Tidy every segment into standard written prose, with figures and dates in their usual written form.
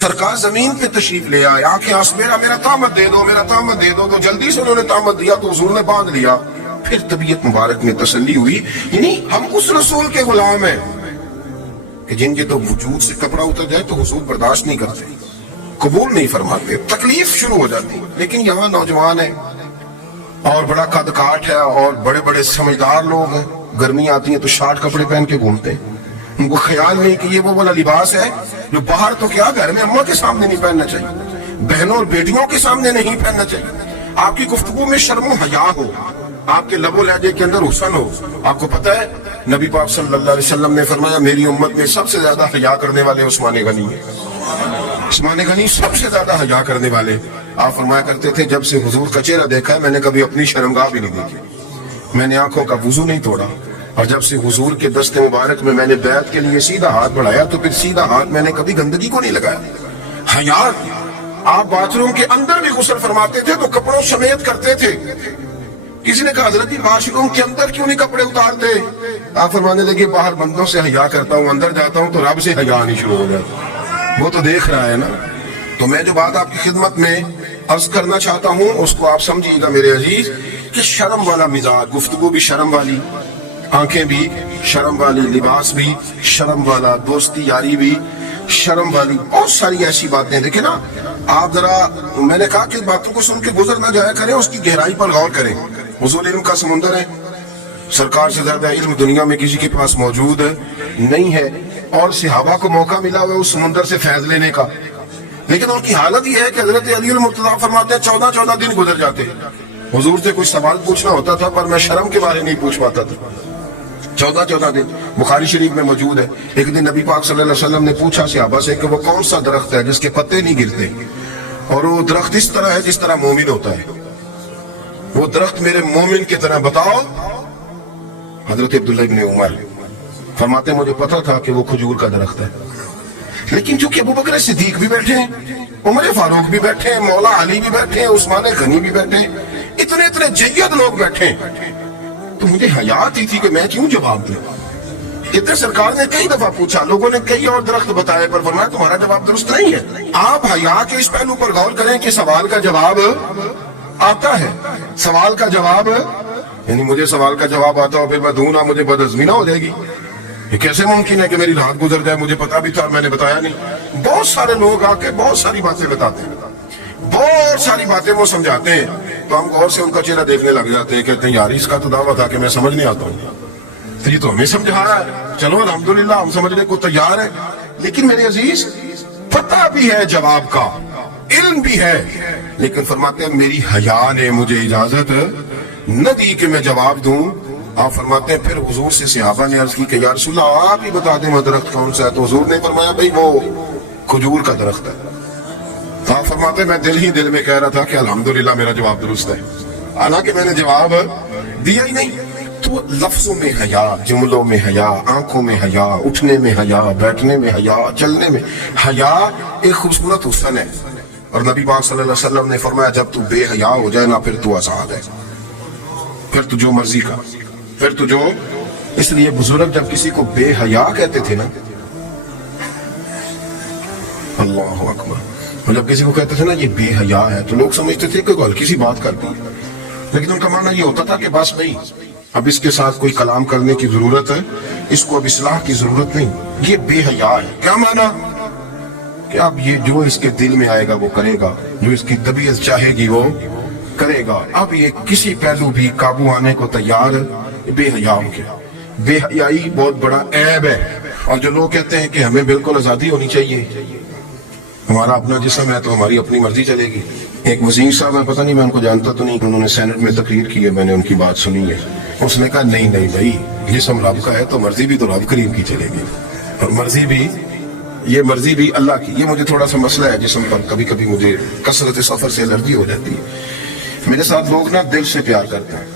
سرکار زمین پہ تشریف لے آئے، آنکھیں میرا تامت دے دو، میرا تامت دے دو، تو جلدی سے انہوں نے تامت دیا تو حضور نے باندھ لیا۔ پھر طبیعت مبارک میں تسلی ہوئی، یعنی ہم اس رسول کے غلام ہیں کہ جن کے تو وجود سے کپڑا اتر جائے تو حضور برداشت نہیں کرتے، قبول نہیں فرماتے، تکلیف شروع ہو جاتی۔ لیکن یہاں نوجوان ہیں اور بڑا قد کاٹ ہے اور بڑے بڑے سمجھدار لوگ ہیں، گرمی آتی ہے تو شارٹ کپڑے پہن کے گھومتے ہیں، ان کو خیال نہیں کہ یہ وہ والا لباس ہے جو باہر تو کیا گھر میں اماں کے سامنے نہیں پہننا چاہیے، بہنوں اور بیٹیوں کے سامنے نہیں پہننا چاہیے۔ آپ کی گفتگو میں شرم و حیا ہو، آپ کے لب و لہجے کے اندر حسن ہو۔ آپ کو پتہ ہے نبی پاک صلی اللہ علیہ وسلم نے فرمایا میری امت میں سب سے زیادہ حیا کرنے والے عثمان غنی ہیں، عثمان غنی سب سے زیادہ حیا کرنے والے۔ آپ فرمایا کرتے تھے جب سے حضور کا چہرہ دیکھا ہے میں نے کبھی اپنی شرمگاہ بھی نہیں دیکھی، میں نے آنکھوں کا وضو نہیں توڑا، اور جب سے حضور کے دست مبارک میں نے بیعت کے لیے سیدھا ہاتھ بڑھایا تو پھر سیدھا ہاتھ میں نے کبھی گندگی کو نہیں لگایا۔ حیا، آپ باتھ روم کے اندر بھی غسل فرماتے تھے تو کپڑوں سمیت کرتے تھے۔ کسی نے کہا حضرت واش روم کے اندر کیوں نہیں کپڑے اتارتے؟ آپ فرمانے لگے باہر بندوں سے حیا کرتا ہوں، اندر جاتا ہوں تو رب سے حیا آنی شروع ہو جاتی، وہ تو دیکھ رہا ہے نا۔ تو میں جو بات آپ کی خدمت میں عرض کرنا چاہتا ہوں اس کو آپ سمجھیے گا میرے عزیز، کہ شرم والا مزاج، گفتگو بھی شرم والی، آنکھیں بھی شرم والی، لباس بھی شرم والا، دوستی یاری بھی شرم والی، بہت ساری ایسی باتیں۔ دیکھیں نا آپ ذرا، میں نے کہا کہ باتوں کو سن کے گزر نہ جایا کریں، اس کی گہرائی پر غور کریں۔ حضور علم کا سمندر ہے، سرکار سے زیادہ علم دنیا میں کسی کے پاس موجود نہیں ہے، اور صحابہ کو موقع ملا ہوا اس سمندر سے فیض لینے کا، لیکن ان کی حالت یہ ہے کہ حضرت علی المرتضیٰ فرماتے ہیں 14 دن گزر جاتے، حضور سے کچھ سوال پوچھنا ہوتا تھا پر میں شرم کے بارے نہیں پوچھ پاتا تھا۔ 14 دن بخاری شریف میں موجود ہے۔ ایک دن نبی پاک صلی اللہ علیہ وسلم نے پوچھا صحابہ سے کہ وہ کون سا درخت ہے جس کے پتے نہیں گرتے، اور وہ درخت اس طرح ہے جس طرح مومن ہوتا ہے، وہ درخت میرے مومن کی طرح بتاؤ۔ حضرت عبداللہ ابن عمر فرماتے مجھے پتا تھا کہ وہ کھجور کا درخت ہے، لیکن چونکہ ابوبکر صدیق بھی بیٹھے ہیں، عمر فاروق بھی بیٹھے ہیں، مولا علی بھی بیٹھے ہیں، عثمان غنی بھی بیٹھے ہیں، اتنے جید لوگ بیٹھے ہیں، تو مجھے حیا آتی تھی کہ میں کیوں جواب دوں۔ اتنے سرکار نے کئی دفعہ پوچھا، لوگوں نے کئی اور درخت بتائے پر فرمایا تمہارا جواب درست نہیں ہے۔ آپ حیا کے اس پہلو پر غور کریں کہ سوال کا جواب آتا ہے، سوال کا جواب، یعنی مجھے سوال کا جواب آتا ہو پھر میں دوں نہ، مجھے بدعزمی نہ ہو جائے گی۔ یہ کیسے ممکن ہے کہ میری رات گزر جائے، مجھے پتا بھی تھا میں نے بتایا نہیں۔ بہت سارے لوگ آ کے بہت ساری باتیں بتاتے ہیں، بہت ساری باتیں وہ سمجھاتے ہیں، تو ہم غور سے ان کا چہرہ دیکھنے لگ جاتے ہیں، کہتے ہیں یار اس کا تو دعویٰ تھا کہ میں سمجھ نہیں آتا ہوں، تو یہ تو ہمیں سمجھا رہا ہے، چلو الحمدللہ ہم سمجھنے کو تیار ہیں۔ لیکن میرے عزیز پتہ بھی ہے جواب کا، علم بھی ہے، لیکن فرماتے ہیں میری حیا نے مجھے اجازت نہ دی کہ میں جواب دوں۔ آپ فرماتے ہیں پھر حضور سے صحابہ نے عرض کی کہ یا رسول اللہ آپ ہی بتا دیں وہ درخت کون سا ہے، تو حضور نے فرمایا بھئی وہ کھجور کا درخت ہے۔ آپ فرماتے ہیں میں دل میں کہہ رہا تھا کہ الحمدللہ میرا جواب درست ہے، حالانکہ میں نے جواب دیا ہی نہیں۔ تو لفظوں میں حیا، جملوں میں حیا، آنکھوں میں حیا، اٹھنے میں حیا، بیٹھنے میں حیا، چلنے میں حیا ایک خوبصورت حسن ہے، اور نبی پاک صلی اللہ علیہ وسلم نے فرمایا جب تو بے حیا ہو جائے نا پھر تو آزاد ہے، پھر تو جو مرضی کا، پھر تو جو۔ اس لیے بزرگ جب کسی کو بے حیا کہتے تھے نا، اللہ اکبر، جب کسی کو کہتے تھے نا یہ بے حیا ہے تو لوگ سمجھتے تھے کہ ہلکی سی بات کرتی ہے، لیکن ان کا معنی یہ ہوتا تھا کہ بس بھئی اب اس کے ساتھ کوئی کلام کرنے کی ضرورت ہے، اس کو اب اصلاح کی ضرورت نہیں، یہ بے حیا ہے۔ کیا معنی؟ کہ اب یہ جو اس کے دل میں آئے گا وہ کرے گا، جو اس کی طبیعت چاہے گی وہ کرے گا، اب یہ کسی پہلو بھی قابو آنے کو تیار بے حیا ہو گیا۔ بے حیائی بہت بڑا عیب ہے، اور جو لوگ کہتے ہیں کہ ہمیں بالکل آزادی ہونی چاہیے، ہمارا اپنا جسم ہے تو ہماری اپنی مرضی چلے گی۔ ایک وزیر صاحب ہے، پتہ نہیں میں ان کو جانتا تو نہیں، انہوں نے سینٹ میں تقریر کی ہے، میں نے ان کی بات سنی ہے، اس نے کہا نہیں بھائی جسم رب کا ہے تو مرضی بھی تو رب کریم کی چلے گی، اور مرضی بھی اللہ کی۔ یہ مجھے تھوڑا سا مسئلہ ہے جسم پر، کبھی کبھی مجھے کثرت سفر سے الرجی ہو جاتی ہے۔ میرے ساتھ لوگ نا دل سے پیار کرتے ہیں،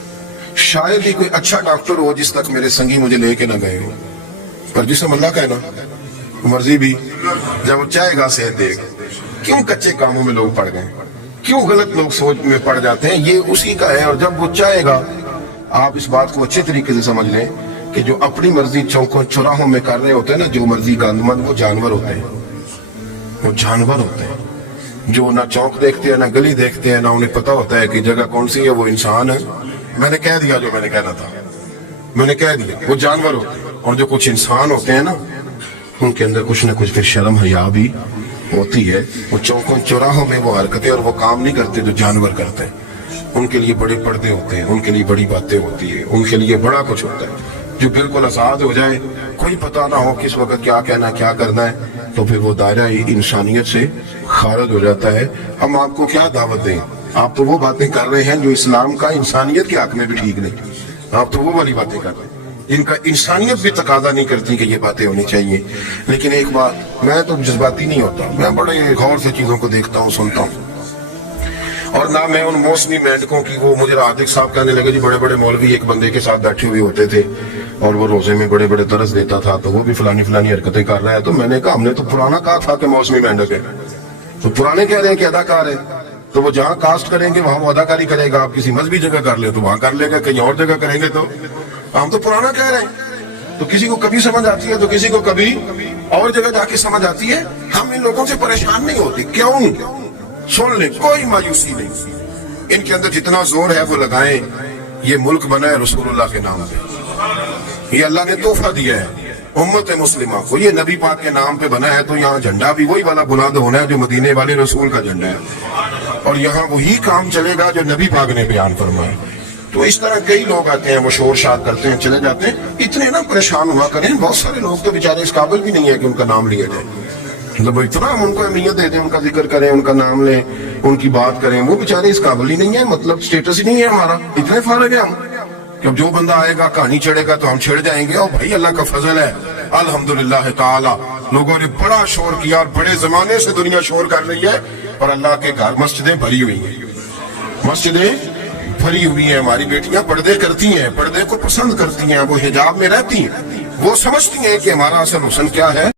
شاید ہی کوئی اچھا ڈاکٹر ہو جس تک میرے سنگی مجھے لے کے نہ گئے ہو، پر جسم اللہ کا ہے نا، مرضی بھی جب وہ چاہے گا صحت دے گا۔ کیوں کچے کاموں میں لوگ پڑ گئے، کیوں غلط لوگ سوچ میں پڑ جاتے ہیں، یہ اسی کا ہے، اور جب وہ چاہے گا، آپ اس بات کو اچھے طریقے سے سمجھ لیں کہ جو اپنی مرضی چوکوں چوراہوں میں کر رہے ہوتے ہیں نا، جو مرضی گندمند، وہ جانور ہوتے ہیں، وہ جانور ہوتے ہیں جو نہ چوک دیکھتے ہیں نہ گلی دیکھتے ہیں، نہ انہیں پتا ہوتا ہے کہ جگہ کون سی ہے، وہ انسان ہے۔ میں نے کہہ دیا جو میں نے کہنا تھا، میں نے کہہ دیا، وہ جانور ہوتے ہیں۔ اور جو کچھ انسان ہوتے ہیں نا، ان کے اندر کچھ نہ کچھ پھر شرم حیا بھی ہوتی ہے۔ وہ چوکوں چوراہوں میں وہ حرکتیں اور وہ کام نہیں کرتے جو جانور کرتے ہیں۔ ان کے لیے بڑے پردے ہوتے ہیں، ان کے لیے بڑی باتیں ہوتی ہیں، ان کے لیے بڑا کچھ ہوتا ہے۔ جو بالکل آزاد ہو جائے، کوئی پتہ نہ ہو کس وقت کیا کہنا کیا کرنا ہے، تو پھر وہ دائرہ انسانیت سے خارج ہو جاتا ہے۔ ہم آپ کو کیا دعوت دیں؟ آپ تو وہ باتیں کر رہے ہیں جو اسلام کا انسانیت کے حق میں بھی ٹھیک نہیں۔ آپ تو وہ والی باتیں کر رہے ہیں جن کا انسانیت بھی تقاضا نہیں کرتی کہ یہ باتیں ہونی چاہیے۔ لیکن ایک بات، میں تو جذباتی نہیں ہوتا، میں بڑے غور سے چیزوں کو دیکھتا ہوں، سنتا ہوں، اور نہ میں ان موسمی مینڈکوں کی۔ وہ مجھے عادق صاحب کہنے لگے جی بڑے بڑے مولوی ایک بندے کے ساتھ بیٹھے ہوئے ہوتے تھے اور وہ روزے میں بڑے بڑے درس دیتا تھا، تو وہ بھی فلانی فلانی حرکتیں کر رہا ہے۔ تو میں نے کہا ہم نے تو پرانا کہا تھا کہ موسمی مینڈک ہے، تو پرانے کہہ رہے ہیں کہ اداکار ہے، تو وہ جہاں کاسٹ کریں گے وہاں وہ اداکاری کرے گا۔ آپ کسی مذہبی جگہ کر لیں تو وہاں کر لے گا، کہیں اور جگہ کریں گے تو ہم تو پرانا کہہ رہے ہیں۔ تو کسی کو کبھی سمجھ آتی ہے تو کسی کو کبھی اور جگہ جا کے سمجھ آتی ہے۔ ہم ان لوگوں سے پریشان نہیں ہوتے، کیوں؟ سن لیں، کوئی مایوسی نہیں، ان کے اندر جتنا زور ہے وہ لگائیں۔ یہ ملک بنا ہے رسول اللہ کے نام پہ، یہ اللہ نے تحفہ دیا ہے امت مسلمہ کو، یہ نبی پاک کے نام پہ بنا ہے، تو یہاں جھنڈا بھی وہی والا بلند ہونا ہے جو مدینے والے رسول کا جھنڈا ہے، اور یہاں وہی کام چلے گا جو نبی پاک نے بیان فرمایا۔ تو اس طرح کئی لوگ آتے ہیں، وہ شور شار کرتے ہیں، چلے جاتے ہیں۔ اتنے نہ پریشان ہوا کریں، بہت سارے لوگ تو بیچارے اس قابل بھی نہیں ہے کہ ان کا نام لیا جائے۔ مطلب اتنا ہم ان کو اہمیت دے دیں، ان کا ذکر کریں، ان کا نام لیں، ان کی بات کریں، وہ بیچارے اس قابل ہی نہیں ہے، مطلب سٹیٹس ہی نہیں ہے ہمارا۔ اتنے فارغ ہیں ہم کہ اب جو بندہ آئے گا کہانی چھڑے گا تو ہم چھڑ جائیں گے۔ اور بھائی اللہ کا فضل ہے الحمدللہ تعالی، لوگوں نے بڑا شور کیا اور بڑے زمانے سے دنیا شور کر رہی ہے، اور اللہ کے گھر مسجدیں بھری ہوئی ہیں، مسجدیں بھری ہوئی ہیں۔ ہماری بیٹیاں پردے کرتی ہیں، پردے کو پسند کرتی ہیں، وہ حجاب میں رہتی ہیں، وہ سمجھتی ہیں کہ ہمارا اصل حسن کیا ہے۔